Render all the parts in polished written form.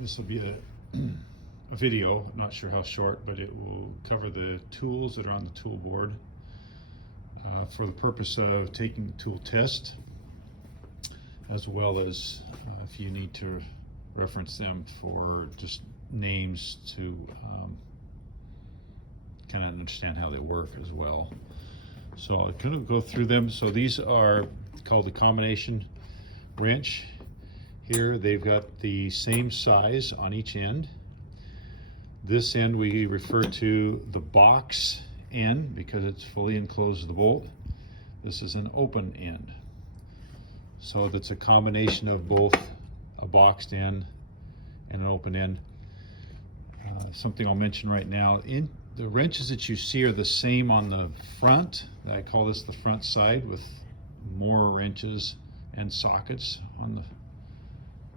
This will be a video, I'm not sure how short, but it will cover the tools that are on the tool board for the purpose of taking the tool test, as well as if you need to reference them for just names to kind of understand how they work as well. So I'm going to go through them. So these are called the combination wrench. Here they've got the same size on each end. This end we refer to the box end because it's fully enclosed the bolt. This is an open end. So that's a combination of both a boxed end and an open end. Something I'll mention right now, the wrenches that you see are the same on the front. I call this the front side, with more wrenches and sockets on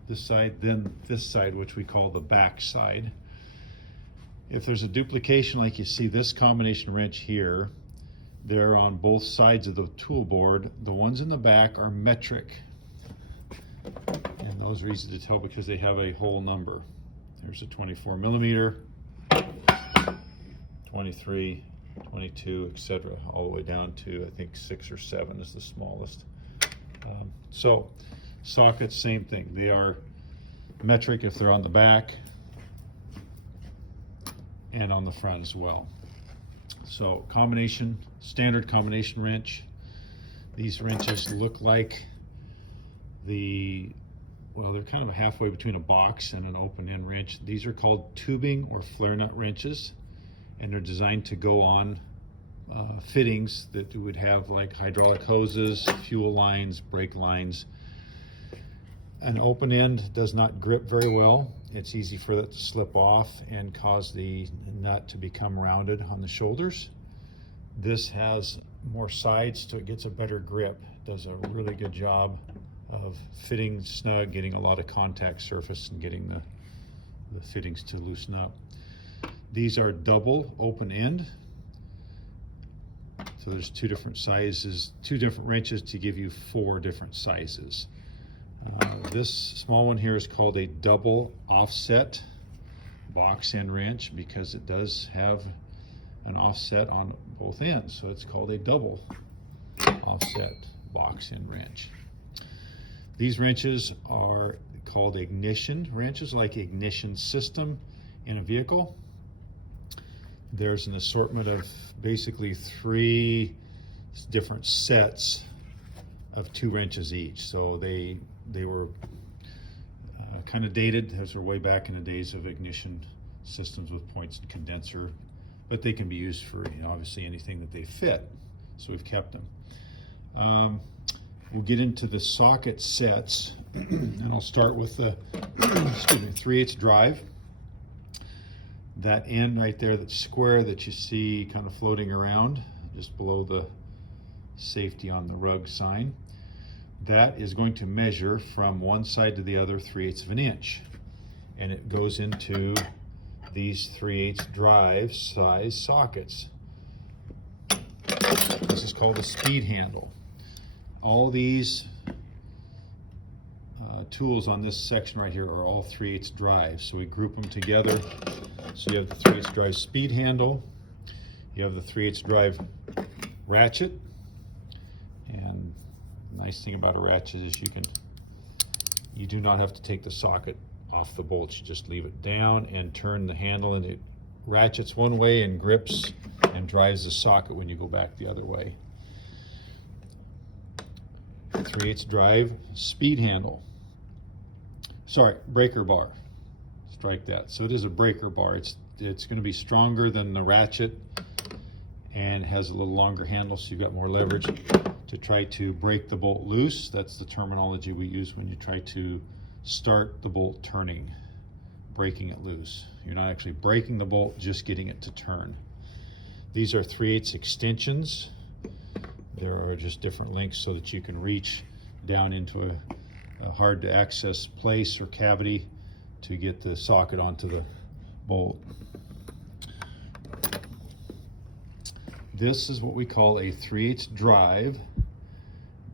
this side than this side, which we call the back side. If there's a duplication like you see this combination wrench here, they're on both sides of the tool board. The ones in the back are metric, and those are easy to tell because they have a whole number. There's a 24 millimeter, 23, 22, etc., all the way down to I think 6 or 7 is the smallest. So sockets, same thing. They are metric if they're on the back and on the front as well. So combination, standard combination wrench. These wrenches look like well, they're kind of halfway between a box and an open end wrench. These are called tubing or flare nut wrenches, and they're designed to go on fittings that you would have, like hydraulic hoses, fuel lines, brake lines. An open end does not grip very well. It's easy for it to slip off and cause the nut to become rounded on the shoulders. This has more sides, so it gets a better grip. It does a really good job of fitting snug, getting a lot of contact surface, and getting the fittings to loosen up. These are double open end. So there's 2 different sizes, 2 different wrenches to give you 4 different sizes. This small one here is called a double offset box end wrench because it does have an offset on both ends. So it's called a double offset box end wrench. These wrenches are called ignition wrenches, like ignition system in a vehicle. There's an assortment of basically 3 different sets of 2 wrenches each. So they were kind of dated. Those are way back in the days of ignition systems with points and condenser, but they can be used for, obviously anything that they fit. So we've kept them. We'll get into the socket sets, and I'll start with the 3/8 drive. That end right there, that square that you see kind of floating around just below the safety on the rug sign, that is going to measure from one side to the other 3/8 of an inch, and it goes into these 3/8 drive size sockets. This is called a speed handle. All these tools on this section right here are all 3/8 drives, so we group them together. So you have the 3/8 drive speed handle, you have the 3/8 drive ratchet, and the nice thing about a ratchet is you do not have to take the socket off the bolts. You just leave it down and turn the handle, and it ratchets one way and grips and drives the socket when you go back the other way. 3/8 drive speed handle. Sorry, breaker bar. Strike that. So it is a breaker bar. It's going to be stronger than the ratchet and has a little longer handle, so you've got more leverage to try to break the bolt loose. That's the terminology we use when you try to start the bolt turning, breaking it loose. You're not actually breaking the bolt, just getting it to turn. These are 3/8 extensions. There are just different lengths so that you can reach down into a hard to access place or cavity to get the socket onto the bolt. This is what we call a 3/8 drive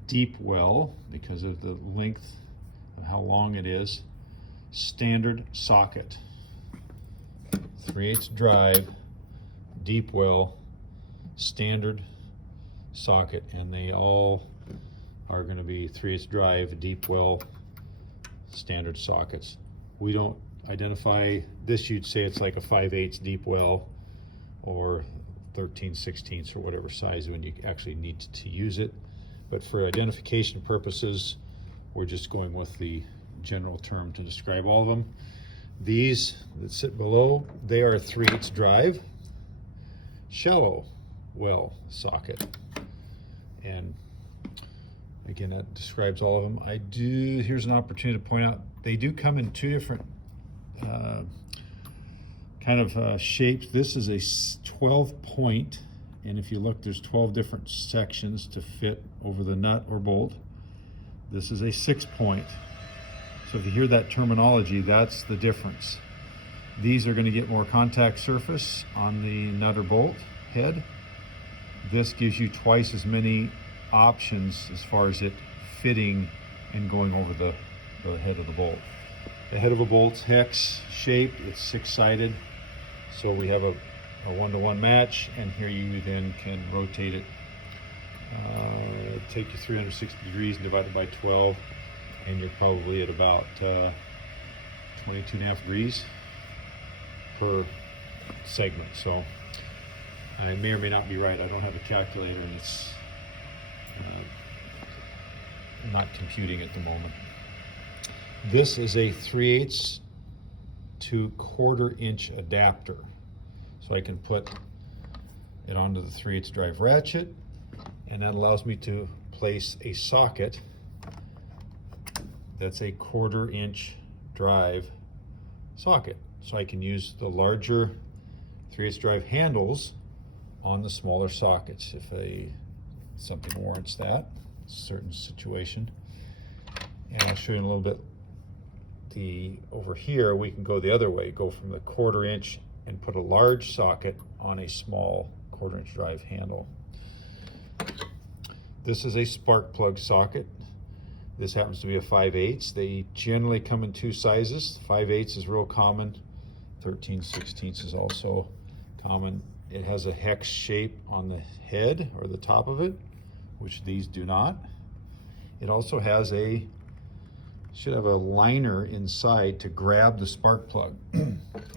deep well because of the length of how long it is. standard socket. 3/8 drive, deep well, standard socket, and they all are going to be 3/8 drive, deep well, standard sockets. We don't identify this. You'd say it's like a 5/8 deep well or 13/16 or whatever size when you actually need to use it. But for identification purposes, we're just going with the general term to describe all of them. These that sit below, they are 3/8 drive, shallow well socket. And again, that describes all of them. Here's an opportunity to point out, they do come in two different kind of shapes. This is a 12 point, and if you look, there's 12 different sections to fit over the nut or bolt. This is a 6 point. So if you hear that terminology, that's the difference. These are going to get more contact surface on the nut or bolt head. This gives you twice as many options as far as it fitting and going over the head of the bolt. The head of a bolt's hex shaped, it's 6-sided, so we have a 1-to-1 match, and here you then can rotate it, take you 360 degrees and divide it by 12, and you're probably at about 22.5 degrees per segment. So I may or may not be right. I don't have a calculator, and it's not computing at the moment. This is a 3/8 to 1/4 inch adapter. So I can put it onto the 3/8 drive ratchet, and that allows me to place a socket that's a 1/4 inch drive socket. So I can use the larger 3/8 drive handles on the smaller sockets if something warrants that, certain situation. And I'll show you in a little bit. Over here, we can go the other way, go from the 1/4 inch and put a large socket on a small 1/4 inch drive handle. This is a spark plug socket. This happens to be a 5/8. They generally come in two sizes. 5/8 is real common. 13/16 is also common. It has a hex shape on the head or the top of it, which these do not. It also has should have a liner inside to grab the spark plug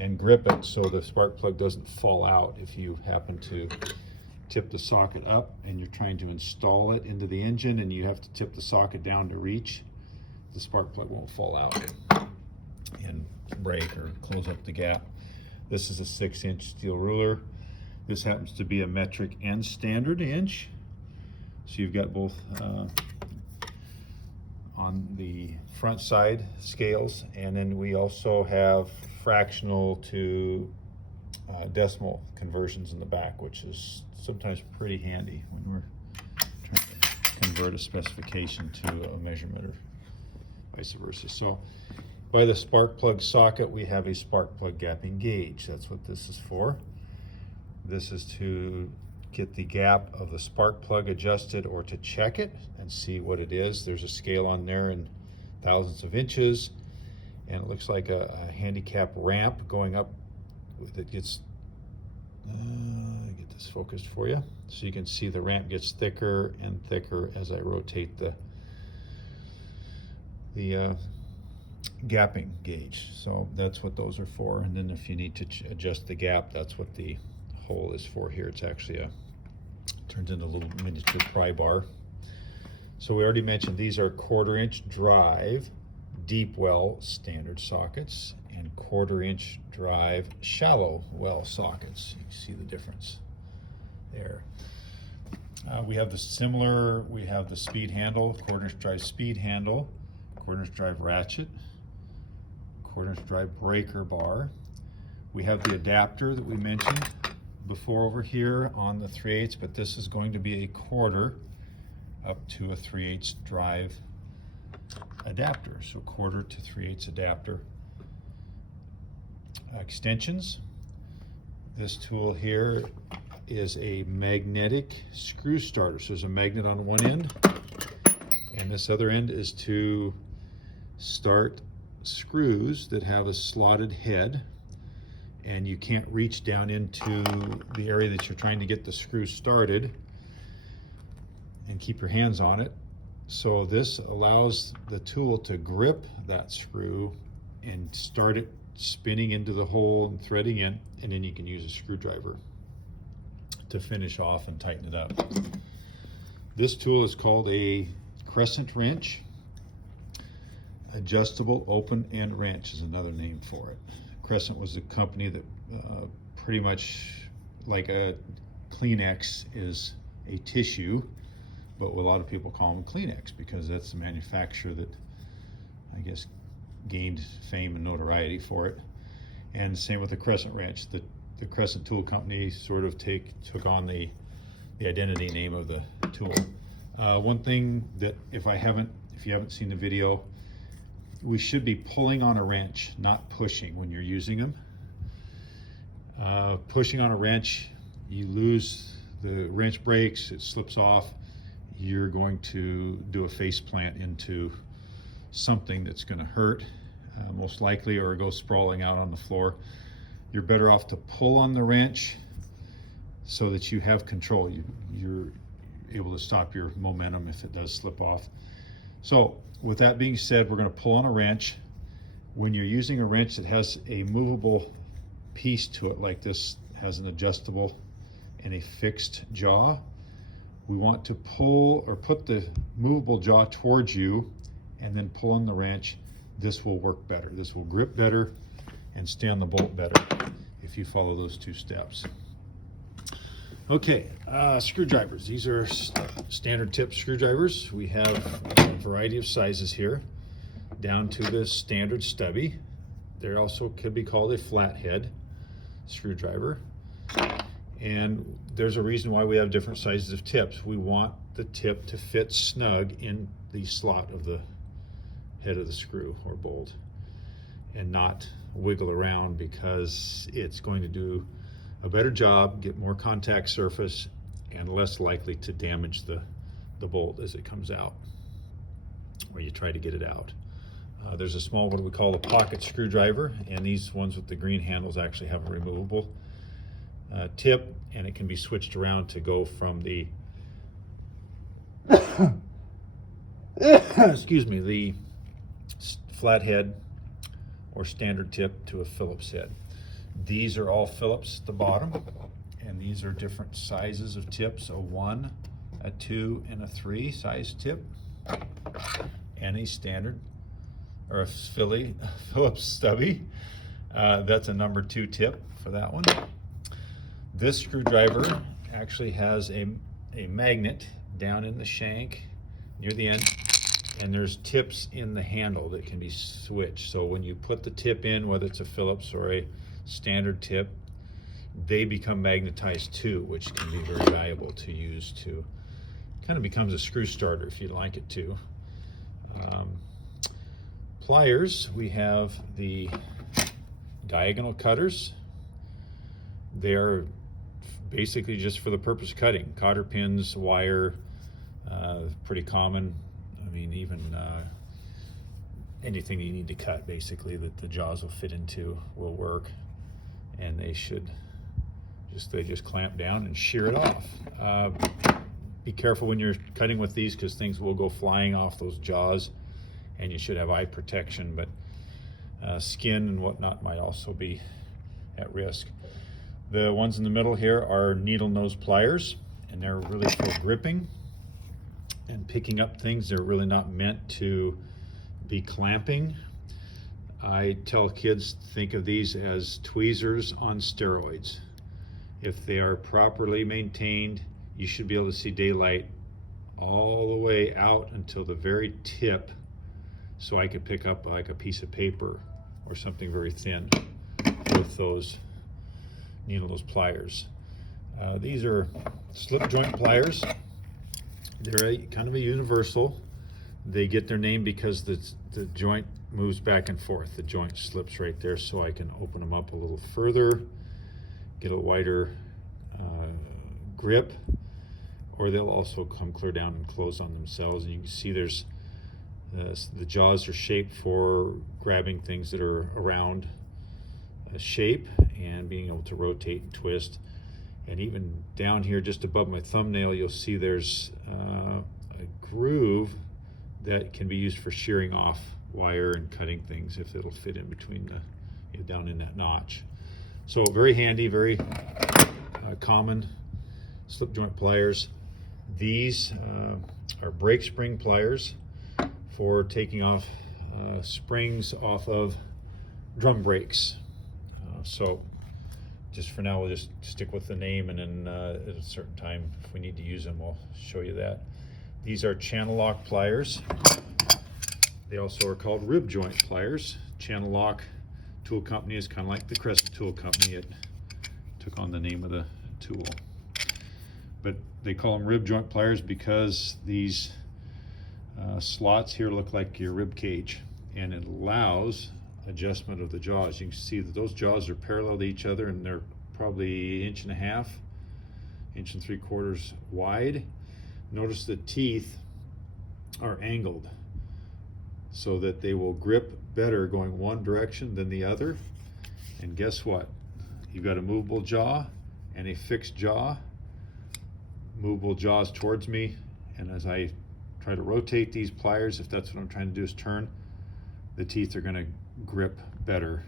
and grip it so the spark plug doesn't fall out if you happen to tip the socket up and you're trying to install it into the engine and you have to tip the socket down to reach. The spark plug won't fall out and break or close up the gap. This is a 6-inch steel ruler. This happens to be a metric and standard inch. So you've got both on the front side scales, and then we also have fractional to decimal conversions in the back, which is sometimes pretty handy when we're trying to convert a specification to a measurement or vice versa. So by the spark plug socket, we have a spark plug gapping gauge. That's what this is for. This is to get the gap of the spark plug adjusted or to check it and see what it is. There's a scale on there in thousandths of inches, and it looks like a handicap ramp going up that gets, get this focused for you. So you can see the ramp gets thicker and thicker as I rotate the gapping gauge. So that's what those are for. And then if you need to adjust the gap, that's what the hole is for here. It's actually turns into a little miniature pry bar. So we already mentioned these are 1/4 inch drive deep well standard sockets and 1/4 inch drive shallow well sockets. You can see the difference there. We have the speed handle, 1/4 inch drive speed handle, 1/4 inch drive ratchet, 1/4 inch drive breaker bar. We have the adapter that we mentioned before over here on the 3/8, but this is going to be a 1/4 up to a 3/8 drive adapter. So 1/4 to 3/8 adapter. Extensions. This tool here is a magnetic screw starter. So there's a magnet on one end, and this other end is to start screws that have a slotted head, and you can't reach down into the area that you're trying to get the screw started and keep your hands on it. So this allows the tool to grip that screw and start it spinning into the hole and threading in, and then you can use a screwdriver to finish off and tighten it up. This tool is called a crescent wrench. Adjustable open end wrench is another name for it. Crescent was a company that pretty much like a Kleenex is a tissue, but a lot of people call them Kleenex because that's the manufacturer that I guess gained fame and notoriety for it. And same with the crescent wrench. The Crescent Tool Company sort of took on the identity name of the tool. One thing that if you haven't seen the video, we should be pulling on a wrench, not pushing when you're using them. Pushing on a wrench, you lose, the wrench breaks, it slips off, you're going to do a face plant into something that's going to hurt, most likely, or go sprawling out on the floor. You're better off to pull on the wrench so that you have control. You're able to stop your momentum if it does slip off. So with that being said, we're going to pull on a wrench. When you're using a wrench that has a movable piece to it, like this has an adjustable and a fixed jaw, we want to pull or put the movable jaw towards you and then pull on the wrench. This will work better. This will grip better and stay on the bolt better if you follow those two steps. Okay, screwdrivers. These are standard tip screwdrivers. We have a variety of sizes here, down to the standard stubby. There also could be called a flathead screwdriver. And there's a reason why we have different sizes of tips. We want the tip to fit snug in the slot of the head of the screw or bolt and not wiggle around, because it's going to do a better job, get more contact surface, and less likely to damage the bolt as it comes out or you try to get it out. There's a small, what we call a pocket screwdriver, and these ones with the green handles actually have a removable tip, and it can be switched around to go from the excuse me, the flathead or standard tip to a Phillips head. These are all Phillips at the bottom, and these are different sizes of tips: a 1, a 2, and a 3 size tip, and a standard or a Phillips stubby. That's a number 2 tip for that one. This screwdriver actually has a magnet down in the shank near the end, and there's tips in the handle that can be switched. So when you put the tip in, whether it's a Phillips or a standard tip, they become magnetized too, which can be very valuable to use to kind of becomes a screw starter if you'd like it to. Pliers, we have the diagonal cutters. They're basically just for the purpose of cutting. Cotter pins, wire, pretty common. I mean, even anything you need to cut, basically, that the jaws will fit into will work. And they just clamp down and shear it off. Be careful when you're cutting with these, because things will go flying off those jaws, and you should have eye protection, but skin and whatnot might also be at risk. The ones in the middle here are needle nose pliers, and they're really for gripping and picking up things. They're really not meant to be clamping. I tell kids, think of these as tweezers on steroids. If they are properly maintained, you should be able to see daylight all the way out until the very tip, so I could pick up like a piece of paper or something very thin with those needle nose pliers. These are slip joint pliers. They're kind of a universal. They get their name because the joint moves back and forth. The joint slips right there, so I can open them up a little further, get a wider grip, or they'll also come clear down and close on themselves. And you can see there's The jaws are shaped for grabbing things that are around a shape and being able to rotate and twist. And even down here just above my thumbnail, you'll see there's a groove that can be used for shearing off wire and cutting things if it'll fit in between down in that notch. So very handy, very common slip joint pliers. These are brake spring pliers for taking off springs off of drum brakes. So just for now, we'll just stick with the name, and then at a certain time, if we need to use them, we'll show you that. These are channel lock pliers. They also are called rib joint pliers. Channel Lock Tool Company is kind of like the Crescent Tool Company. It took on the name of the tool. But they call them rib joint pliers because these slots here look like your rib cage, and it allows adjustment of the jaws. You can see that those jaws are parallel to each other, and they're probably 1.5 inches, 1.75 inches wide. Notice the teeth are angled so that they will grip better going one direction than the other. And guess what? You've got a movable jaw and a fixed jaw. Movable jaws towards me, and as I try to rotate these pliers, if that's what I'm trying to do is turn, the teeth are going to grip better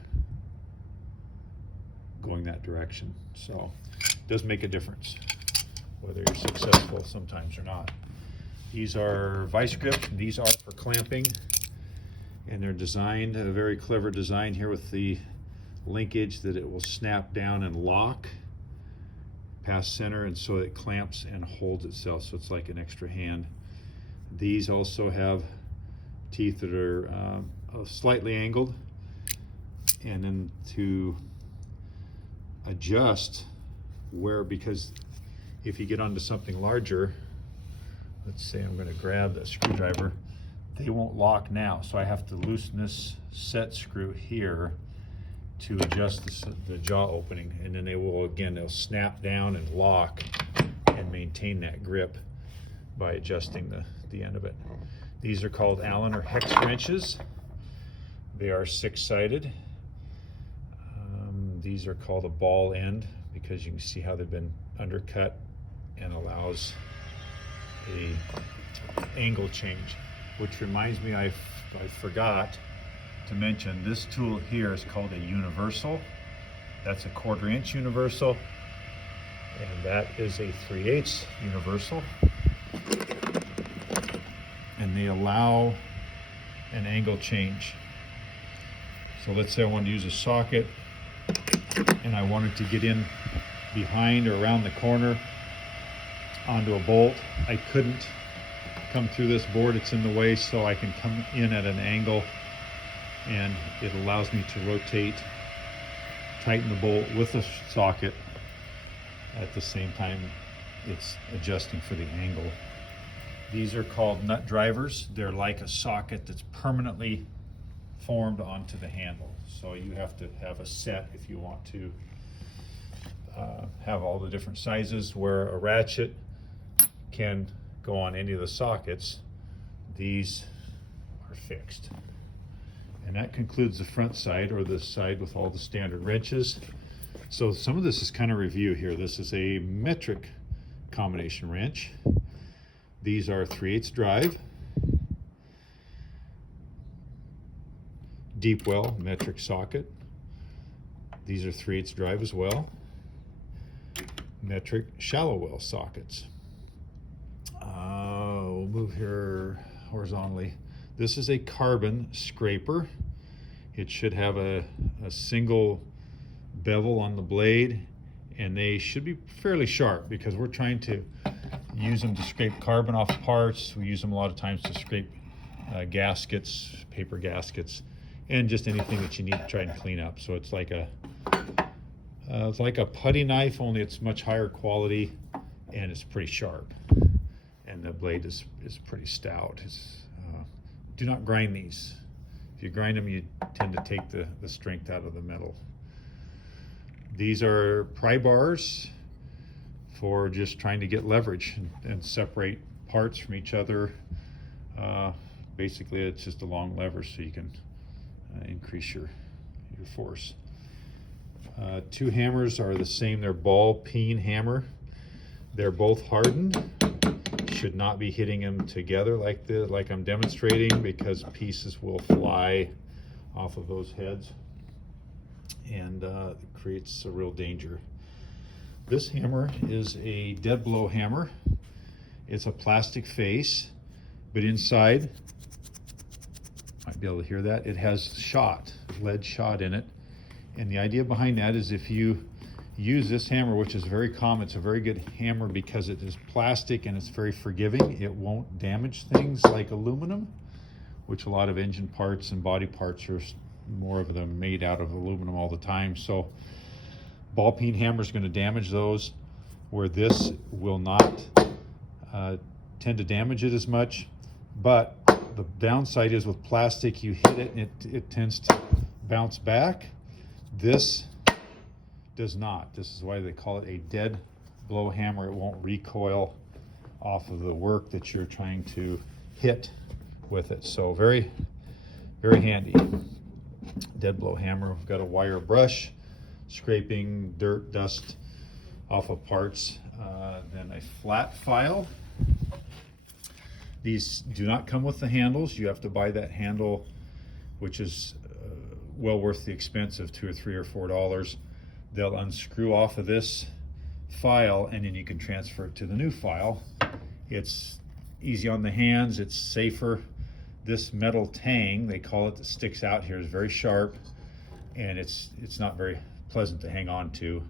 going that direction. So it does make a difference whether you're successful sometimes or not. These are vice grip. These are for clamping, and they're designed, a very clever design here with the linkage that it will snap down and lock past center, and so it clamps and holds itself, so it's like an extra hand. These also have teeth that are slightly angled, and then to adjust where, because if you get onto something larger, let's say I'm going to grab the screwdriver, they won't lock now, so I have to loosen this set screw here to adjust the jaw opening, and then they will, again, they'll snap down and lock and maintain that grip by adjusting the end of it. These are called Allen or hex wrenches. They are 6-sided. These are called a ball end because you can see how they've been undercut, and allows a angle change. Which reminds me, I forgot to mention, this tool here is called a universal. That's a 1/4 inch universal, and that is a 3/8 universal. And they allow an angle change. So let's say I wanted to use a socket and I wanted to get in behind or around the corner onto a bolt. I couldn't come through this board, it's in the way, so I can come in at an angle, and it allows me to rotate, tighten the bolt with the socket at the same time it's adjusting for the angle. These are called nut drivers. They're like a socket that's permanently formed onto the handle, so you have to have a set if you want to have all the different sizes. Where a ratchet can go on any of the sockets, these are fixed. And that concludes the front side, or the side with all the standard wrenches. So some of this is kind of review here. This is a metric combination wrench. These are 3/8 drive, deep well metric socket. These are 3/8 drive as well, metric shallow well sockets. We'll move here horizontally. This is a carbon scraper. It should have a single bevel on the blade, and they should be fairly sharp because we're trying to use them to scrape carbon off parts. We use them a lot of times to scrape gaskets, paper gaskets, and just anything that you need to try and clean up. So it's like a putty knife, only it's much higher quality, and it's pretty sharp. And the blade is pretty stout. Do not grind these. If you grind them, you tend to take the strength out of the metal. These are pry bars for just trying to get leverage and separate parts from each other Basically, it's just a long lever so you can increase your force. Two hammers are the same. They're ball peen hammer. They're both hardened. Should not be hitting them together like I'm demonstrating, because pieces will fly off of those heads, and it creates a real danger. This hammer is a dead blow hammer. It's a plastic face, but inside, might be able to hear that, it has lead shot in it. And the idea behind that is if you use this hammer, which is very common, it's a very good hammer because it is plastic and it's very forgiving. It won't damage things like aluminum, which a lot of engine parts and body parts are more of them made out of aluminum all the time. So ball peen hammer is going to damage those, where this will not tend to damage it as much. But the downside is with plastic, you hit it and it tends to bounce back. This does not. This is why they call it a dead blow hammer. It won't recoil off of the work that you're trying to hit with it. So very, very handy. Dead blow hammer. We've got a wire brush, scraping dirt, dust off of parts. Then a flat file. These do not come with the handles. You have to buy that handle, which is well worth the expense of $2 or $3 or $4. They'll unscrew off of this file, and then you can transfer it to the new file. It's easy on the hands, it's safer. This metal tang, they call it, that sticks out here is very sharp, and it's not very pleasant to hang on to.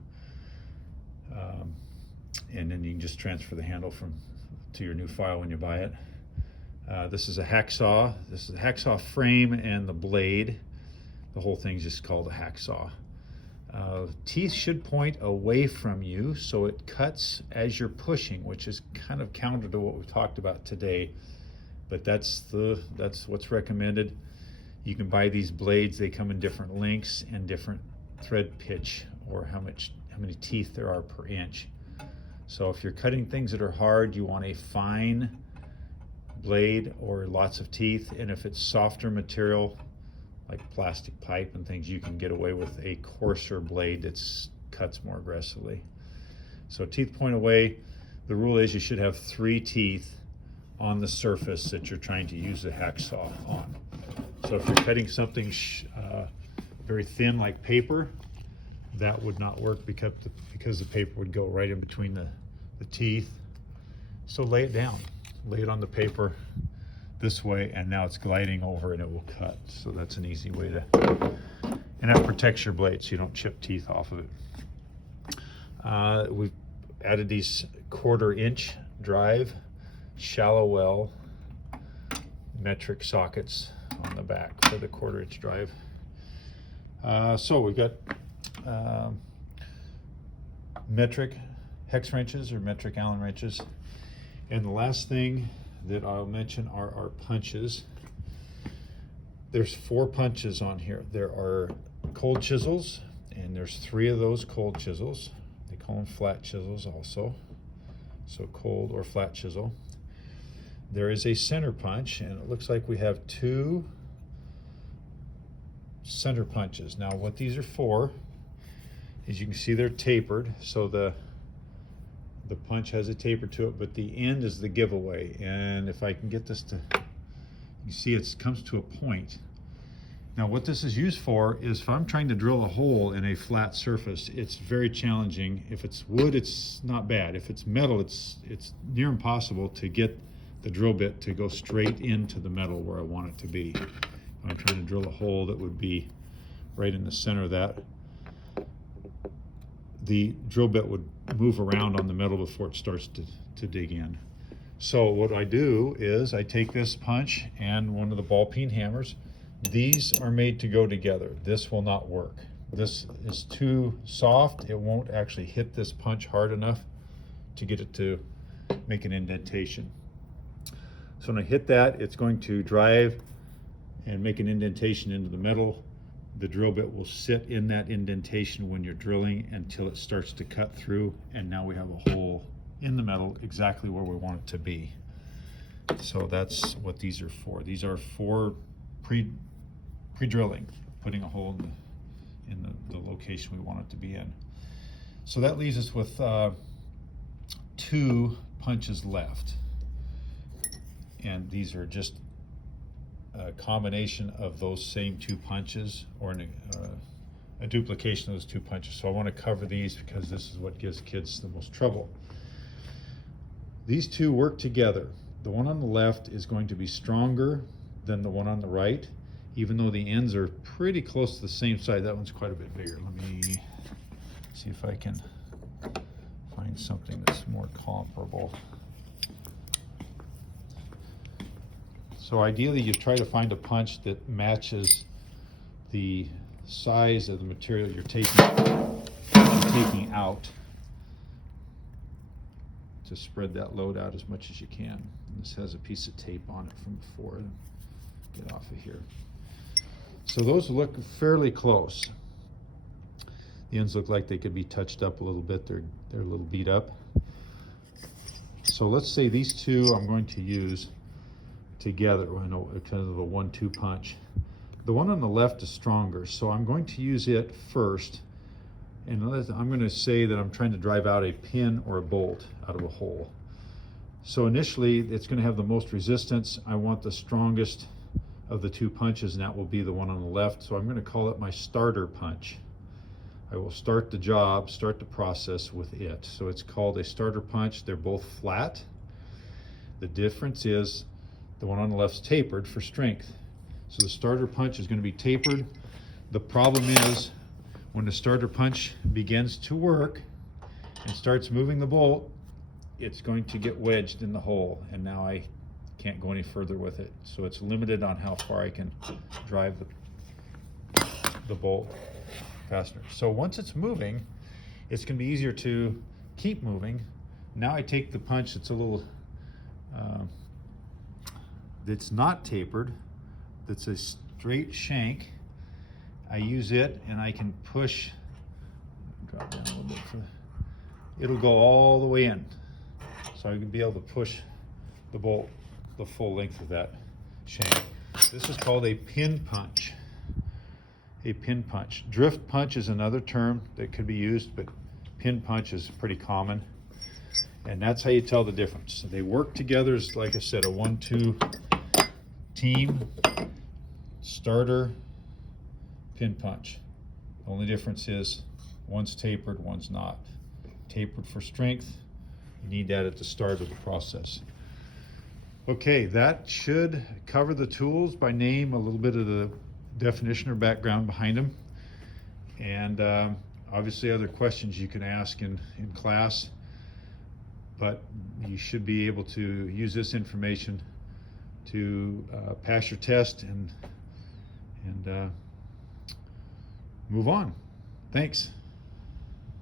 And then you can just transfer the handle to your new file when you buy it. This is a hacksaw. This is a hacksaw frame and the blade. The whole thing's just called a hacksaw. Teeth should point away from you, so it cuts as you're pushing, which is kind of counter to what we talked about today, but that's what's recommended. You can buy these blades. They come in different lengths and different thread pitch, or how many teeth there are per inch. So if you're cutting things that are hard, you want a fine blade or lots of teeth, and if it's softer material like plastic pipe and things, you can get away with a coarser blade that cuts more aggressively. So teeth point away. The rule is you should have 3 teeth on the surface that you're trying to use the hacksaw on. So if you're cutting something very thin like paper, that would not work because the paper would go right in between the teeth. So lay it down, lay it on the paper this way, and now it's gliding over and it will cut. So that's an easy way to, and that protects your blade so you don't chip teeth off of it. We've added these 1/4 inch drive, shallow well, metric sockets on the back for the 1/4 inch drive. So we've got metric hex wrenches or metric Allen wrenches. And the last thing that I'll mention are our punches. There's 4 punches on here. There are cold chisels, and there's 3 of those cold chisels. They call them flat chisels also. So cold or flat chisel. There is a center punch, and it looks like we have 2 center punches. Now what these are for is, you can see they're tapered, so the punch has a taper to it, but the end is the giveaway. And if I can get this to, you see it comes to a point. Now what this is used for is if I'm trying to drill a hole in a flat surface, it's very challenging. If it's wood, it's not bad. If it's metal, it's near impossible to get the drill bit to go straight into the metal where I want it to be. If I'm trying to drill a hole that would be right in the center of that, the drill bit would move around on the metal before it starts to dig in. So what I do is I take this punch and one of the ball peen hammers. These are made to go together. This will not work. This is too soft. It won't actually hit this punch hard enough to get it to make an indentation. So when I hit that, it's going to drive and make an indentation into the metal. The drill bit will sit in that indentation when you're drilling until it starts to cut through, and now we have a hole in the metal exactly where we want it to be. So that's what these are for. These are for pre-drilling, putting a hole in the location we want it to be in. So that leaves us with 2 punches left. And these are just a combination of those same 2 punches, or a duplication of those 2 punches. So I want to cover these because this is what gives kids the most trouble. These 2 work together. The one on the left is going to be stronger than the one on the right, even though the ends are pretty close to the same size. That one's quite a bit bigger. Let me see if I can find something that's more comparable. So ideally you try to find a punch that matches the size of the material you're taking out, to spread that load out as much as you can. And this has a piece of tape on it from before. Get off of here. So those look fairly close. The ends look like they could be touched up a little bit. They're a little beat up. So let's say these 2 I'm going to use together, kind of a 1-2 punch. The one on the left is stronger, so I'm going to use it first. And I'm going to say that I'm trying to drive out a pin or a bolt out of a hole. So initially it's going to have the most resistance. I want the strongest of the 2 punches, and that will be the one on the left. So I'm going to call it my starter punch. I will start the job, start the process with it. So it's called a starter punch. They're both flat. The difference is the one on the left is tapered for strength. So the starter punch is going to be tapered. The problem is when the starter punch begins to work and starts moving the bolt, it's going to get wedged in the hole, and now I can't go any further with it. So it's limited on how far I can drive the bolt fastener. So once it's moving, it's going to be easier to keep moving. Now I take the punch that's a little that's not tapered, that's a straight shank. I use it and I can push, drop down a little bit further. It'll go all the way in. So I can be able to push the bolt the full length of that shank. This is called a pin punch. A pin punch. Drift punch is another term that could be used, but pin punch is pretty common. And that's how you tell the difference. So they work together as, like I said, a 1-2 team. Starter, pin punch. The only difference is one's tapered, one's not. Tapered for strength. You need that at the start of the process. Okay, that should cover the tools by name, a little bit of the definition or background behind them. And obviously other questions you can ask in class, but you should be able to use this information to pass your test and move on. Thanks.